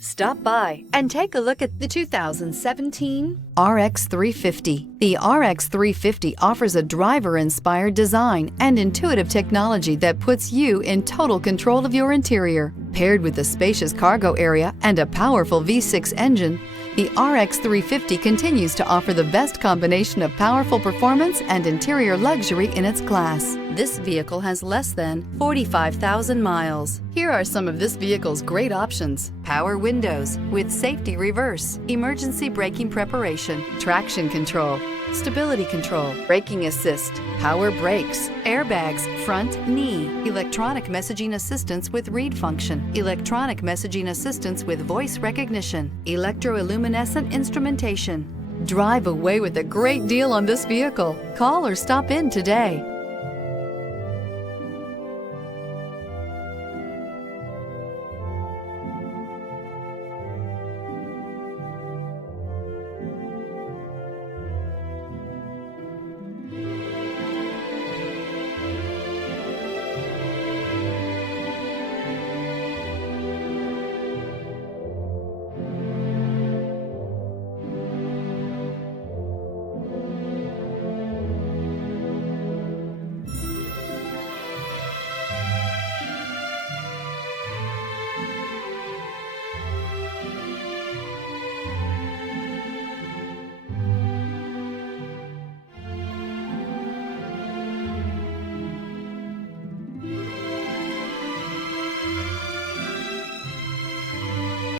Stop by and take a look at the 2017 RX 350. The RX 350 offers a driver-inspired design and intuitive technology that puts you in total control of your interior. Paired with a spacious cargo area and a powerful V6 engine, the RX 350 continues to offer the best combination of powerful performance and interior luxury in its class. This vehicle has less than 45,000 miles. Here are some of this vehicle's great options: power windows with safety reverse, emergency braking preparation, traction control, stability control, braking assist, power brakes, airbags, front knee, electronic messaging assistance with read function, electronic messaging assistance with voice recognition, electroluminescent instrumentation. Drive away with a great deal on this vehicle. Call or stop in today.